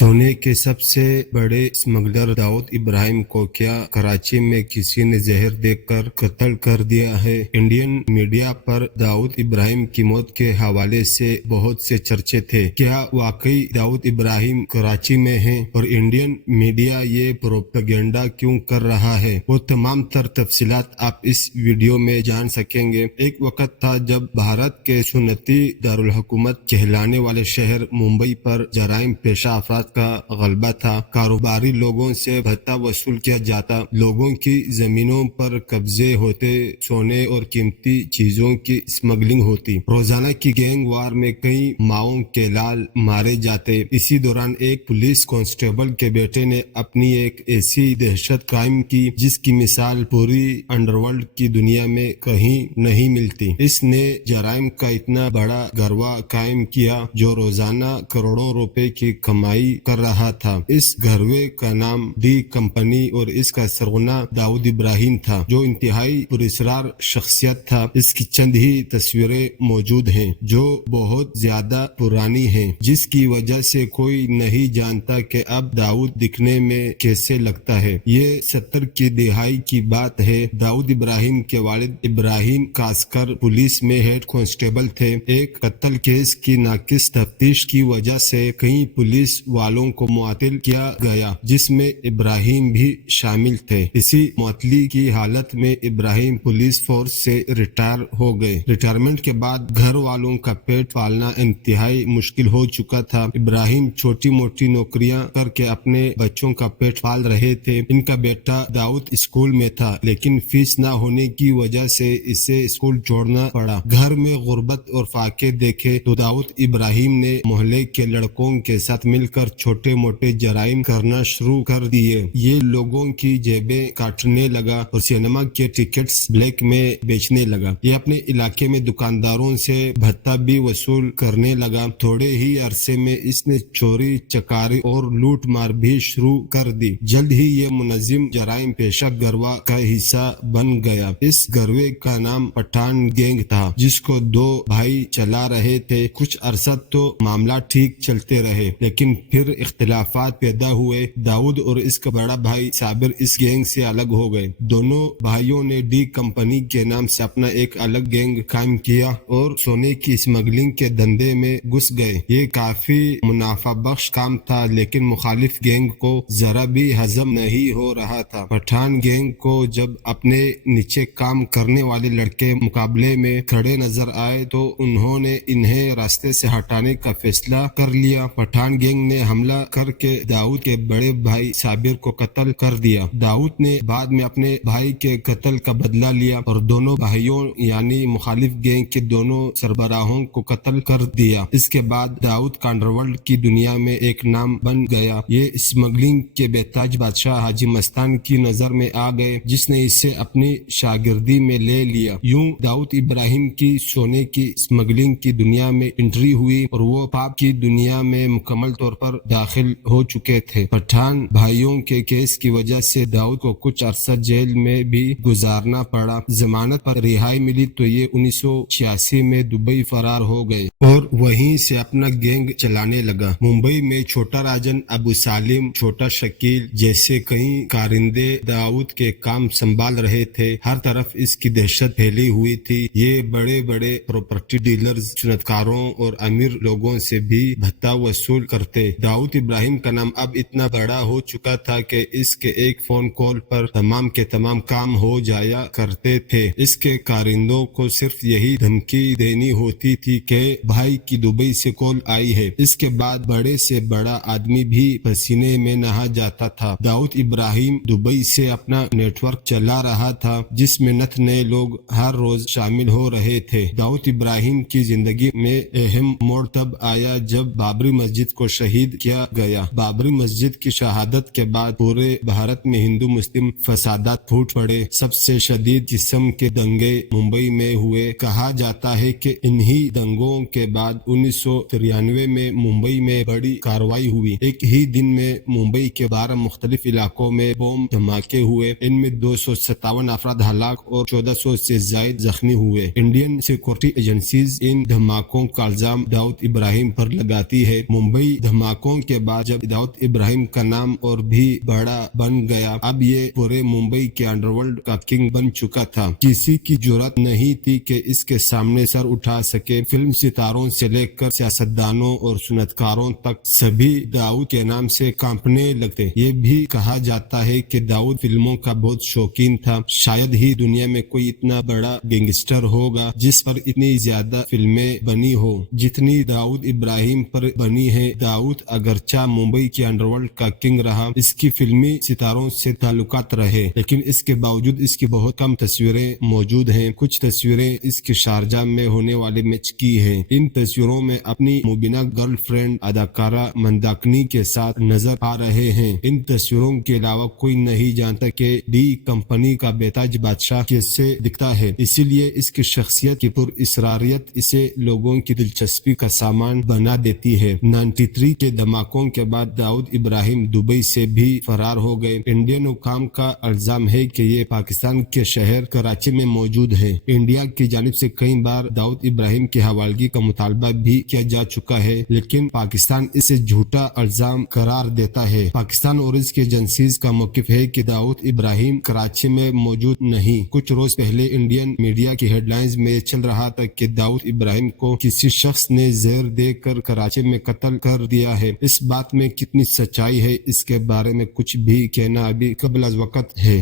सोने के सबसे बड़े स्मगलर दाऊद इब्राहिम को क्या कराची में किसी ने जहर देकर कत्ल कर दिया है। इंडियन मीडिया पर दाऊद इब्राहिम की मौत के हवाले से बहुत से चर्चे थे। क्या वाकई दाऊद इब्राहिम कराची में है और इंडियन मीडिया ये प्रोपेगेंडा क्यों कर रहा है, वो तमाम तर तफसीलात आप इस वीडियो में जान सकेंगे। एक वक्त था जब भारत के सुन्नती दारुल हुकूमत कहलाने वाले शहर मुंबई पर जराइम पेशा अफराद का गलबा था। कारोबारी लोगों से भत्ता वसूल किया जाता, लोगों की जमीनों पर कब्जे होते, सोने और कीमती चीजों की स्मगलिंग होती। रोजाना की गैंग वार में कई माओं के लाल मारे जाते। इसी दौरान एक पुलिस कांस्टेबल के बेटे ने अपनी एक ऐसी दहशत कायम की जिसकी मिसाल पूरी अंडरवर्ल्ड की दुनिया में कहीं नहीं मिलती। इसने जराइम का इतना बड़ा गरवा कायम किया जो रोजाना करोड़ों रुपए की कमाई कर रहा था। इस घरवे का नाम डी कंपनी और इसका सरगना दाऊद इब्राहिम था, जो इंतहाई पुरस्कार शख्सियत था। इसकी चंद ही तस्वीरें मौजूद हैं जो बहुत ज्यादा पुरानी हैं, जिसकी वजह से कोई नहीं जानता कि अब दाऊद दिखने में कैसे लगता है। ये 70 की दिहाई की बात है। दाऊद इब्राहिम के वालिद इब्राहिम कास्कर पुलिस में हेड कांस्टेबल थे। एक कत्ल केस की नाकिस तफ्तीश की वजह से कई पुलिस वालों को मुअत्तल किया गया, जिसमें इब्राहिम भी शामिल थे। इसी मुअत्तली की हालत में इब्राहिम पुलिस फोर्स से रिटायर हो गए। रिटायरमेंट के बाद घर वालों का पेट पालना इंतहाई मुश्किल हो चुका था। इब्राहिम छोटी मोटी नौकरियां करके अपने बच्चों का पेट पाल रहे थे। इनका बेटा दाऊद स्कूल में था, लेकिन फीस न होने की वजह से इसे स्कूल छोड़ना पड़ा। घर में गुर्बत और फाके देखे तो दाऊद इब्राहिम ने मोहल्ले के लड़कों के साथ मिलकर छोटे मोटे जराइम करना शुरू कर दिए। ये लोगों की जेबें काटने लगा और सिनेमा के टिकट्स ब्लैक में बेचने लगा। ये अपने इलाके में दुकानदारों से भत्ता भी वसूल करने लगा। थोड़े ही अरसे में इसने चोरी चकारी और लूट मार भी शुरू कर दी। जल्द ही ये मुनज़्ज़िम जराइम पेशा गरवा का हिस्सा बन गया। इस गरवे का नाम पठान गैंग था, जिसको दो भाई चला रहे थे। कुछ अरसा तो मामला ठीक चलते रहे, लेकिन फिर इख्तिलाफात पैदा हुए। दाऊद और इसका बड़ा भाई साबिर इस गैंग से अलग हो गए। दोनों भाइयों ने डी कंपनी के नाम से अपना एक अलग गैंग कायम किया और सोने की स्मगलिंग के धंधे में घुस गए। ये काफी मुनाफा बख्श काम था, लेकिन मुखालिफ गैंग को जरा भी हजम नहीं हो रहा था। पठान गैंग को जब अपने नीचे काम करने वाले लड़के मुकाबले में खड़े नजर आए तो उन्होंने इन्हें रास्ते से हटाने का फैसला कर लिया। पठान गैंग ने हमला करके दाऊद के बड़े भाई साबिर को कत्ल कर दिया। दाऊद ने बाद में अपने भाई के कत्ल का बदला लिया और दोनों भाइयों यानी मुखालिफ गैंग के दोनों सरबराहों को कत्ल कर दिया। इसके बाद दाऊद का अंडरवर्ल्ड की दुनिया में एक नाम बन गया। ये स्मगलिंग के बेताज बादशाह हाजी मस्तान की नजर में आ गए, जिसने इसे अपनी शागिर्दी में ले लिया। यूं दाऊद इब्राहिम की सोने की स्मगलिंग की दुनिया में एंट्री हुई और वो पाप की दुनिया में मुकम्मल तौर पर दाखिल हो चुके थे। पठान भाइयों के केस की वजह से दाऊद को कुछ अरसा जेल में भी गुजारना पड़ा। जमानत पर रिहाई मिली तो ये 1986 में दुबई फरार हो गए और वहीं से अपना गैंग चलाने लगा। मुंबई में छोटा राजन, अबू सालिम, छोटा शकील जैसे कई कारिंदे दाऊद के काम संभाल रहे थे। हर तरफ इसकी दहशत फैली हुई थी। ये बड़े बड़े प्रॉपर्टी डीलर्स, सुनतकारों और अमीर लोगों से भी भत्ता वसूल करते। दाऊद इब्राहिम का नाम अब इतना बड़ा हो चुका था कि इसके एक फोन कॉल पर तमाम के तमाम काम हो जाया करते थे। इसके कारिंदों को सिर्फ यही धमकी देनी होती थी कि भाई की दुबई से कॉल आई है। इसके बाद बड़े से बड़ा आदमी भी पसीने में नहा जाता था। दाऊद इब्राहिम दुबई से अपना नेटवर्क चला रहा था, जिसमें नत नए लोग हर रोज शामिल हो रहे थे। दाऊद इब्राहिम की जिंदगी में अहम मोड़ तब आया जब बाबरी मस्जिद को शहीद किया गया। बाबरी मस्जिद की शहादत के बाद पूरे भारत में हिंदू मुस्लिम फसादात फूट पड़े। सबसे शदीद किस्म के दंगे मुंबई में हुए। कहा जाता है कि इन्हीं दंगों के बाद 1993 में मुंबई में बड़ी कार्रवाई हुई। एक ही दिन में मुंबई के 12 मुख्तलिफ इलाकों में बम धमाके हुए। इनमें 257 अफराद हलाक और 1400 से ज्यादा जख्मी हुए। इंडियन सिक्योरिटी एजेंसीज इन धमाकों का इल्जाम दाऊद इब्राहिम पर लगाती है। मुंबई धमाकों धमाकों के बाद जब दाऊद इब्राहिम का नाम और भी बड़ा बन गया, अब ये पूरे मुंबई के अंडरवर्ल्ड का किंग बन चुका था। किसी की जरूरत नहीं थी कि इसके सामने सर उठा सके। फिल्म सितारों से लेकर सियासतदानों और सुनतकारों तक सभी दाऊद के नाम से कांपने लगते। ये भी कहा जाता है कि दाऊद फिल्मों का बहुत शौकीन था। शायद ही दुनिया में कोई इतना बड़ा गैंगस्टर होगा जिस पर इतनी ज्यादा फिल्में बनी हो जितनी दाऊद इब्राहिम पर बनी है। दाऊद अगरचा मुंबई के अंडरवर्ल्ड का किंग रहा, इसकी फिल्मी सितारों से ताल्लुकात रहे, लेकिन इसके बावजूद इसकी बहुत कम तस्वीरें मौजूद हैं। कुछ तस्वीरें इसके शारजा में होने वाले मैच की हैं। इन तस्वीरों में अपनी मुबीना गर्लफ्रेंड अदाकारा मंदाकिनी के साथ नजर आ रहे हैं। इन तस्वीरों के अलावा कोई नहीं जानता कि डी कंपनी का बेताज बादशाह कैसे दिखता है, इसीलिए इसकी शख्सियत की पुरइसरारियत इसे लोगों की दिलचस्पी का सामान बना देती है। 93 के धमाकों के बाद दाऊद इब्राहिम दुबई से भी फरार हो गए। इंडियन हुकाम का इल्जाम है कि ये पाकिस्तान के शहर कराची में मौजूद है। इंडिया की जानिब से कई बार दाऊद इब्राहिम की हवालगी का मुतालबा भी किया जा चुका है, लेकिन पाकिस्तान इसे झूठा इल्जाम करार देता है। पाकिस्तान और इसकी एजेंसीज का मौकिफ है कि दाऊद इब्राहिम कराची में मौजूद नहीं। कुछ रोज पहले इंडियन मीडिया की हेडलाइंस में चल रहा था कि दाऊद इब्राहिम को किसी शख्स ने जहर देकर कराची में कत्ल कर दिया है। इस बात में कितनी सच्चाई है, इसके बारे में कुछ भी कहना अभी कबल अज़ वक़्त है।